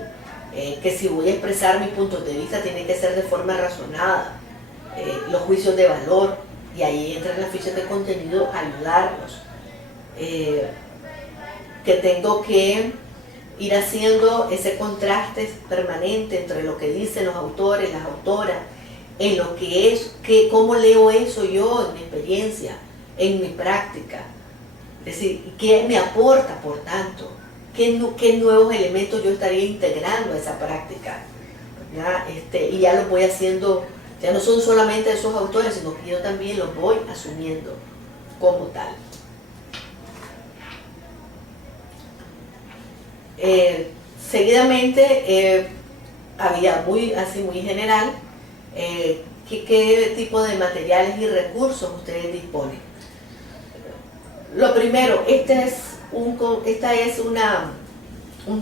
que si voy a expresar mis puntos de vista tiene que ser de forma razonada, los juicios de valor, y ahí entran las fichas de contenido a ayudarnos, que tengo que ir haciendo ese contraste permanente entre lo que dicen los autores, las autoras, en lo que es, cómo leo eso yo en mi experiencia, en mi práctica, es decir, qué me aporta, por tanto, qué nuevos elementos yo estaría integrando a esa práctica, ¿verdad? Y ya lo voy haciendo, ya no son solamente esos autores, sino que yo también los voy asumiendo como tal. Seguidamente había muy general, ¿qué tipo de materiales y recursos ustedes disponen? Lo primero, esta es un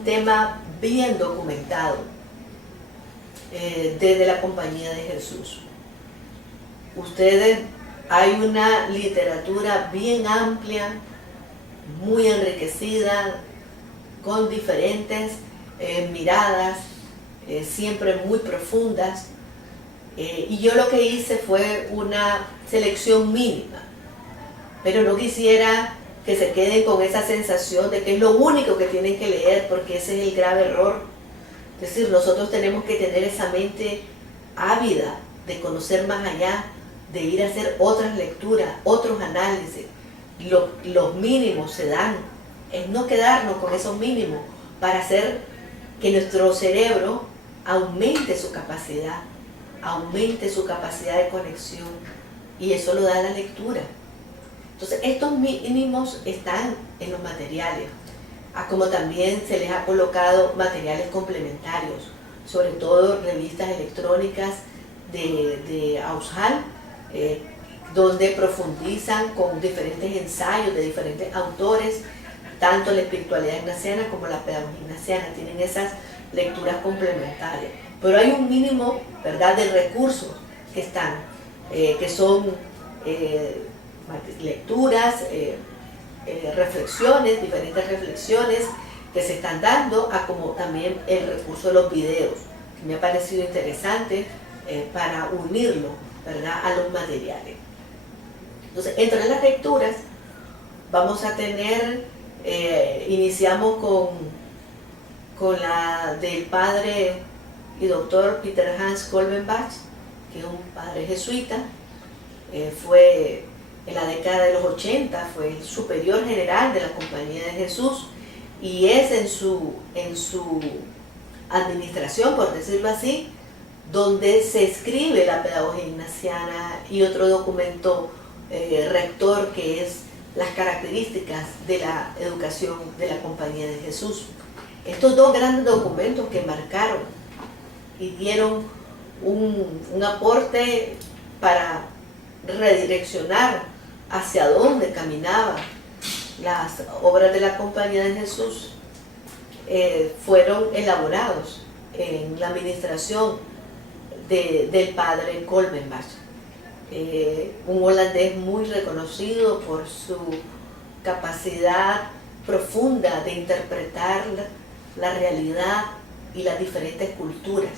tema bien documentado desde la Compañía de Jesús. Hay una literatura bien amplia, muy enriquecida, con diferentes miradas, siempre muy profundas, y yo lo que hice fue una selección mínima, pero no quisiera que se queden con esa sensación de que es lo único que tienen que leer, porque ese es el grave error. Es decir, nosotros tenemos que tener esa mente ávida de conocer más allá, de ir a hacer otras lecturas, otros análisis. Los mínimos se dan, es no quedarnos con esos mínimos para hacer que nuestro cerebro aumente su capacidad de conexión, y eso lo da la lectura. Entonces, estos mínimos están en los materiales, como también se les ha colocado materiales complementarios, sobre todo revistas electrónicas de Aushal, donde profundizan con diferentes ensayos de diferentes autores, tanto la espiritualidad ignaciana como la pedagogía ignaciana, tienen esas lecturas complementarias. Pero hay un mínimo, ¿verdad?, de recursos que están, que son lecturas, reflexiones, diferentes reflexiones que se están dando, como también el recurso de los videos, que me ha parecido interesante para unirlo, ¿verdad?, a los materiales. Entonces, entre las lecturas vamos a tener, iniciamos con la del padre y doctor Peter Hans Kolbenbach, que es un padre jesuita, fue en la década de los 80, fue el superior general de la Compañía de Jesús, y es en su administración, por decirlo así, donde se escribe la pedagogía ignaciana, y otro documento rector que es las características de la educación de la Compañía de Jesús. Estos dos grandes documentos que marcaron y dieron un aporte para redireccionar hacia dónde caminaban las obras de la Compañía de Jesús, fueron elaborados en la administración del padre Kolbenbach, un holandés muy reconocido por su capacidad profunda de interpretar la realidad y las diferentes culturas.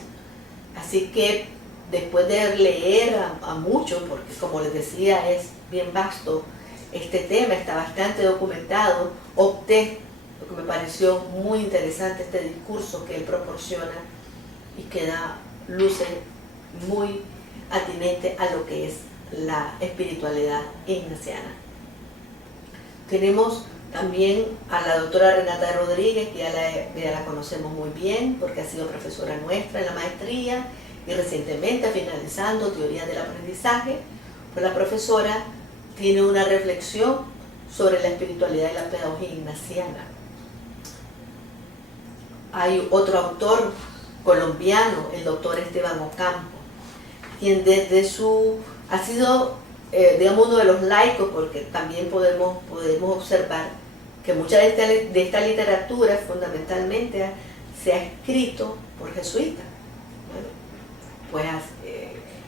Así que después de leer a muchos, porque como les decía es bien vasto este tema, está bastante documentado, opté, porque me pareció muy interesante este discurso que él proporciona y que da luces muy atinente a lo que es la espiritualidad ignaciana. Tenemos también a la doctora Renata Rodríguez, que ya la conocemos muy bien porque ha sido profesora nuestra en la maestría y recientemente finalizando teoría del aprendizaje. Pues la profesora tiene una reflexión sobre la espiritualidad y la pedagogía ignaciana. Hay otro autor colombiano, el doctor Esteban Ocampo, quien ha sido, digamos, uno de los laicos, porque también podemos observar que mucha de esta literatura fundamentalmente se ha escrito por jesuitas. Bueno, pues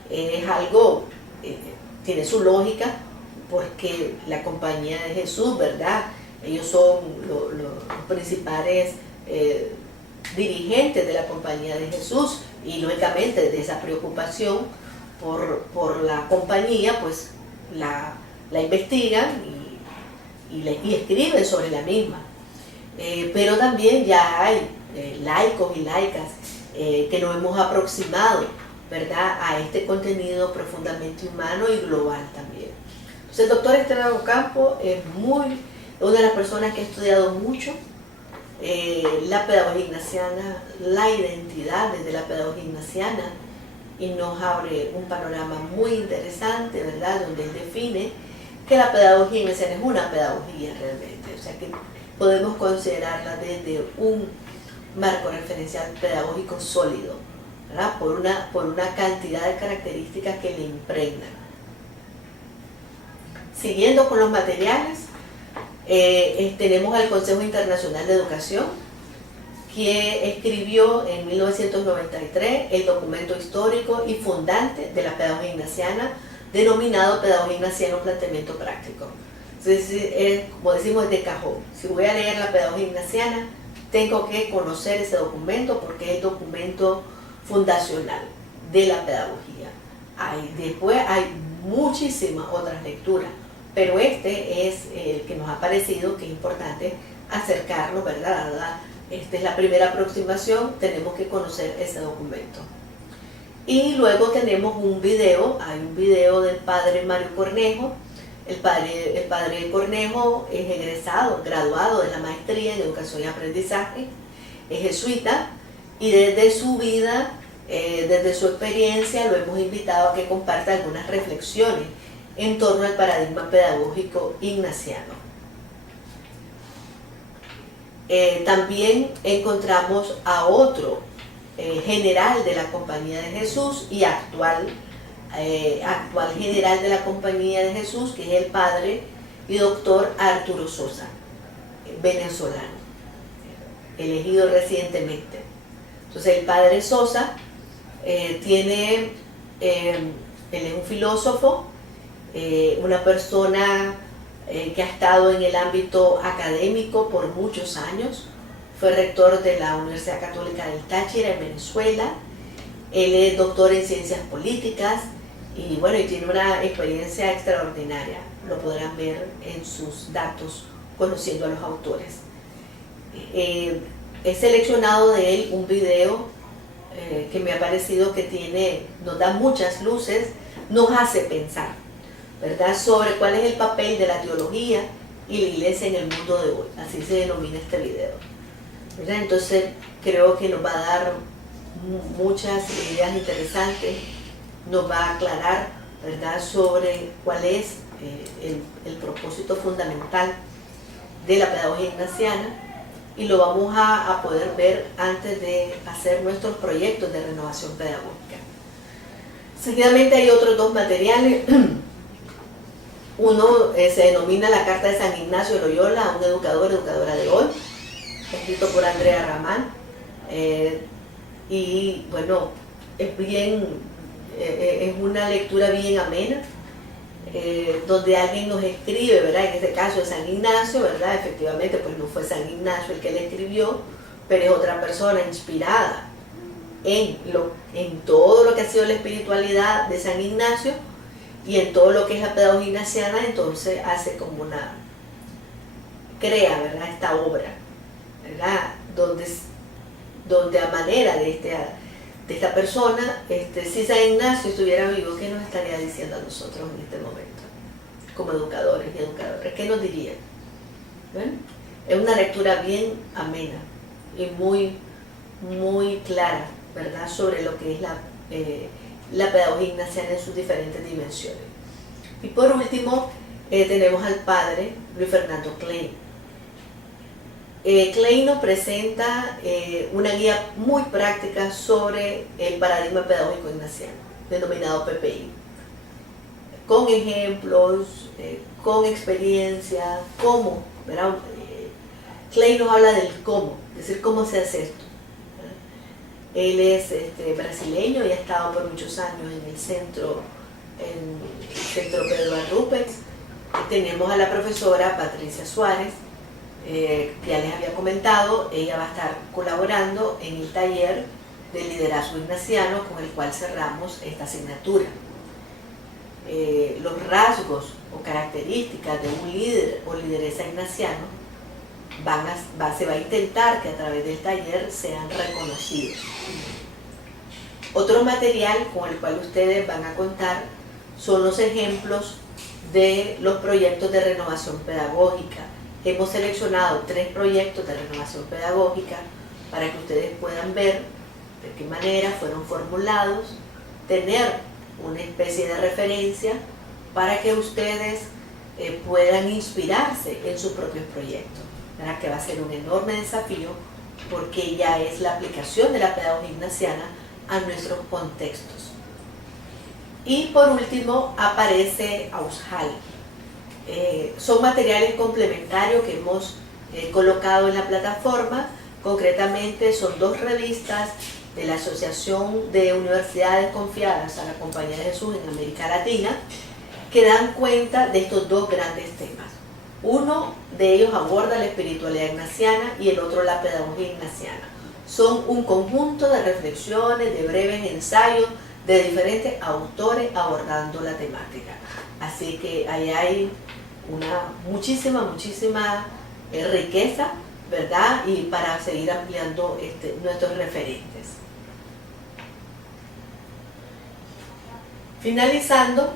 es algo, tiene su lógica, porque la Compañía de Jesús, ¿verdad? Ellos son los principales dirigentes de la Compañía de Jesús, y lógicamente de esa preocupación por la compañía, pues la investigan y escriben sobre la misma. Pero también ya hay laicos y laicas que nos hemos aproximado, ¿verdad?, a este contenido profundamente humano y global también. Entonces el doctor Esteban Ocampo es una de las personas que ha estudiado mucho la pedagogía ignaciana, la identidad de la pedagogía ignaciana, y nos abre un panorama muy interesante, ¿verdad?, donde él define que la pedagogía ignaciana es una pedagogía realmente, o sea que podemos considerarla desde un marco referencial pedagógico sólido, ¿verdad?, por una cantidad de características que le impregnan. Siguiendo con los materiales, tenemos al Consejo Internacional de Educación, que escribió en 1993 el documento histórico y fundante de la pedagogía ignaciana, denominado Pedagogía Ignaciana, un planteamiento práctico. Entonces, como decimos, es de cajón. Si voy a leer la pedagogía ignaciana, tengo que conocer ese documento porque es el documento fundacional de la pedagogía. Después hay muchísimas otras lecturas, pero este es el que nos ha parecido que es importante acercarnos, ¿verdad? Esta es la primera aproximación, tenemos que conocer ese documento. Y luego tenemos un video, hay un video del padre Mario Cornejo. El padre Cornejo es egresado, graduado de la maestría en Educación y Aprendizaje, es jesuita, y desde su vida, desde su experiencia, lo hemos invitado a que comparta algunas reflexiones en torno al paradigma pedagógico ignaciano. También encontramos a otro general de la Compañía de Jesús y actual general de la Compañía de Jesús, que es el padre y doctor Arturo Sosa, venezolano, elegido recientemente. Entonces el padre Sosa él es un filósofo, una persona que ha estado en el ámbito académico por muchos años. Fue rector de la Universidad Católica del Táchira en Venezuela. Él es doctor en ciencias políticas y bueno, y tiene una experiencia extraordinaria. Lo podrán ver en sus datos conociendo a los autores. He seleccionado de él un video que me ha parecido que nos da muchas luces, nos hace pensar, ¿verdad?, sobre cuál es el papel de la teología y la iglesia en el mundo de hoy. Así se denomina este video. ¿verdad? Entonces creo que nos va a dar muchas ideas interesantes, nos va a aclarar, ¿verdad?, sobre cuál es el propósito fundamental de la pedagogía ignaciana, y lo vamos a poder ver antes de hacer nuestros proyectos de renovación pedagógica. Seguidamente hay otros dos materiales. Uno se denomina la Carta de San Ignacio de Loyola a un educador, educadora de hoy, escrito por Andrea Ramán. Y bueno, es una lectura bien amena, donde alguien nos escribe, ¿verdad? En este caso es San Ignacio, ¿verdad? Efectivamente, pues no fue San Ignacio el que le escribió, pero es otra persona inspirada en todo lo que ha sido la espiritualidad de San Ignacio y en todo lo que es la pedagogía ignaciana. Entonces hace como crea, ¿verdad?, esta obra, ¿verdad?, donde a manera de esta persona, si San Ignacio estuviera vivo, ¿qué nos estaría diciendo a nosotros en este momento? Como educadores y educadoras, ¿qué nos diría? ¿Ven? Es una lectura bien amena y muy, muy clara, ¿verdad?, sobre lo que es la pedagogía ignaciana en sus diferentes dimensiones. Y por último, tenemos al padre Luis Fernando Klein. Klein nos presenta una guía muy práctica sobre el paradigma pedagógico ignaciano, denominado PPI, con ejemplos, con experiencia, cómo, ¿verdad? Klein nos habla del cómo, es decir, cómo se hace esto. Él es brasileño y ha estado por muchos años en el centro Pedro Arrupes. Tenemos a la profesora Patricia Suárez, que ya les había comentado. Ella va a estar colaborando en el taller de liderazgo ignaciano con el cual cerramos esta asignatura. Los rasgos o características de un líder o lideresa ignaciano se va a intentar que a través del taller sean reconocidos. Otro material con el cual ustedes van a contar son los ejemplos de los proyectos de renovación pedagógica. Hemos seleccionado 3 proyectos de renovación pedagógica para que ustedes puedan ver de qué manera fueron formulados, tener una especie de referencia para que ustedes puedan inspirarse en sus propios proyectos, ¿verdad?, que va a ser un enorme desafío porque ya es la aplicación de la pedagogía ignaciana a nuestros contextos. Y por último aparece Aushal. Son materiales complementarios que hemos colocado en la plataforma. Concretamente son 2 revistas de la Asociación de Universidades Confiadas a la Compañía de Jesús en América Latina, que dan cuenta de estos 2 grandes temas. Uno de ellos aborda la espiritualidad ignaciana y el otro la pedagogía ignaciana. Son un conjunto de reflexiones, de breves ensayos de diferentes autores abordando la temática. Así que ahí hay muchísima riqueza, ¿verdad?, y para seguir ampliando nuestros referentes. Finalizando,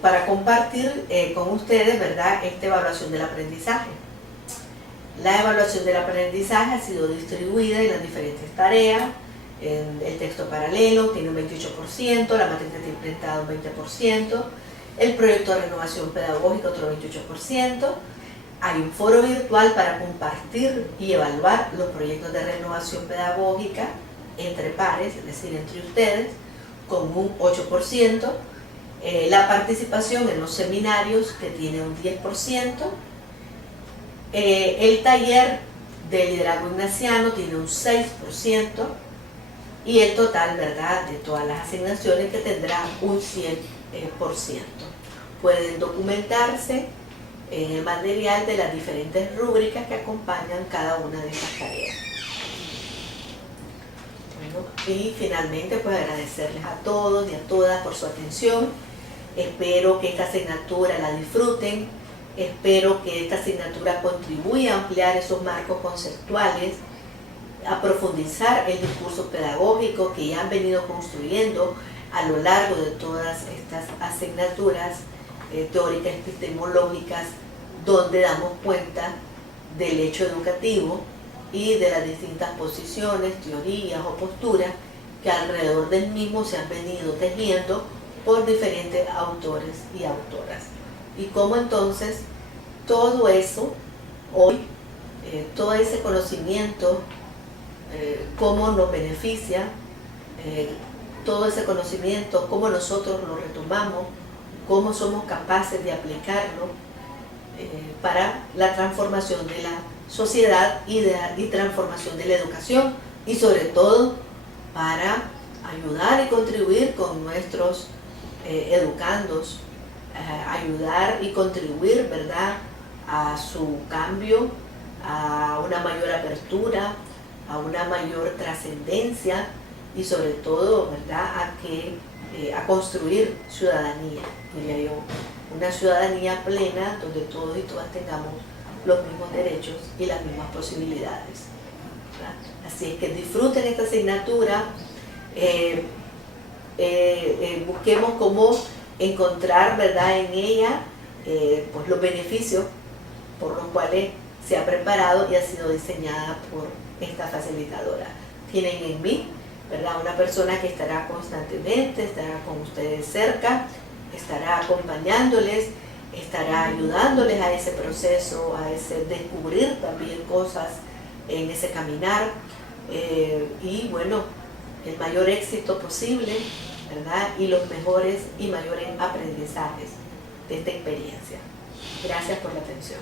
para compartir con ustedes, ¿verdad?, esta evaluación del aprendizaje. La evaluación del aprendizaje ha sido distribuida en las diferentes tareas. El texto paralelo tiene un 28%, la matriz de implementado un 20%, el proyecto de renovación pedagógica otro 28%. Hay un foro virtual para compartir y evaluar los proyectos de renovación pedagógica entre pares, es decir, entre ustedes, con un 8%. La participación en los seminarios, que tiene un 10%. El taller de liderazgo ignaciano tiene un 6%. Y el total, ¿verdad?, de todas las asignaciones, que tendrá un 100%. Pueden documentarse en el material de las diferentes rúbricas que acompañan cada una de estas tareas. Bueno, y finalmente, pues agradecerles a todos y a todas por su atención. Espero que esta asignatura la disfruten. Espero que esta asignatura contribuya a ampliar esos marcos conceptuales, a profundizar el discurso pedagógico que ya han venido construyendo a lo largo de todas estas asignaturas teóricas epistemológicas, donde damos cuenta del hecho educativo y de las distintas posiciones, teorías o posturas que alrededor del mismo se han venido tejiendo por diferentes autores y autoras. Y cómo entonces todo eso, hoy, todo ese conocimiento, cómo nos beneficia, todo ese conocimiento, cómo nosotros lo retomamos, cómo somos capaces de aplicarlo para la transformación de la sociedad y transformación de la educación, y sobre todo para ayudar y contribuir con nuestros educandos, ayudar y contribuir, ¿verdad?, a su cambio, a una mayor apertura, a una mayor trascendencia y sobre todo, ¿verdad?, a construir ciudadanía, diría yo, una ciudadanía plena donde todos y todas tengamos los mismos derechos y las mismas posibilidades, ¿verdad? Así es que disfruten esta asignatura, busquemos cómo encontrar, ¿verdad?, en ella pues los beneficios por los cuales se ha preparado y ha sido diseñada por esta facilitadora. Tienen en mí, ¿verdad?, una persona que estará constantemente, estará con ustedes cerca, estará acompañándoles, estará ayudándoles a ese proceso, a ese descubrir también cosas en ese caminar, y bueno, el mayor éxito posible, ¿verdad?, y los mejores y mayores aprendizajes de esta experiencia. Gracias por la atención.